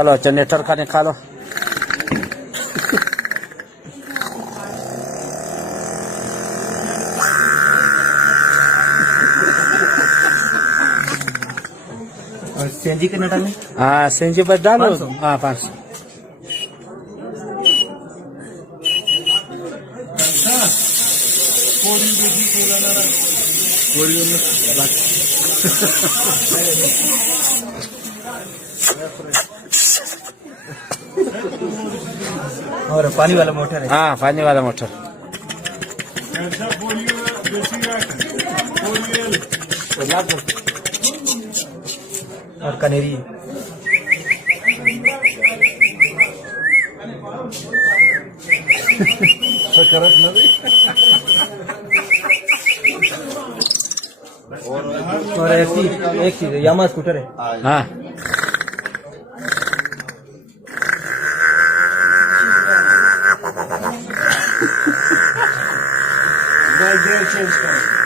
चलो जनरेटर का निकालो। और सीएनजी कितना डालें? हाँ सीएनजी पर डालो। 500? हाँ 500। और पानी वाला मोटर है। हाँ पानी वाला मोटर। और कनेरी है। और एक चीज है, यामा स्कूटर है। हाँ चेंज करो।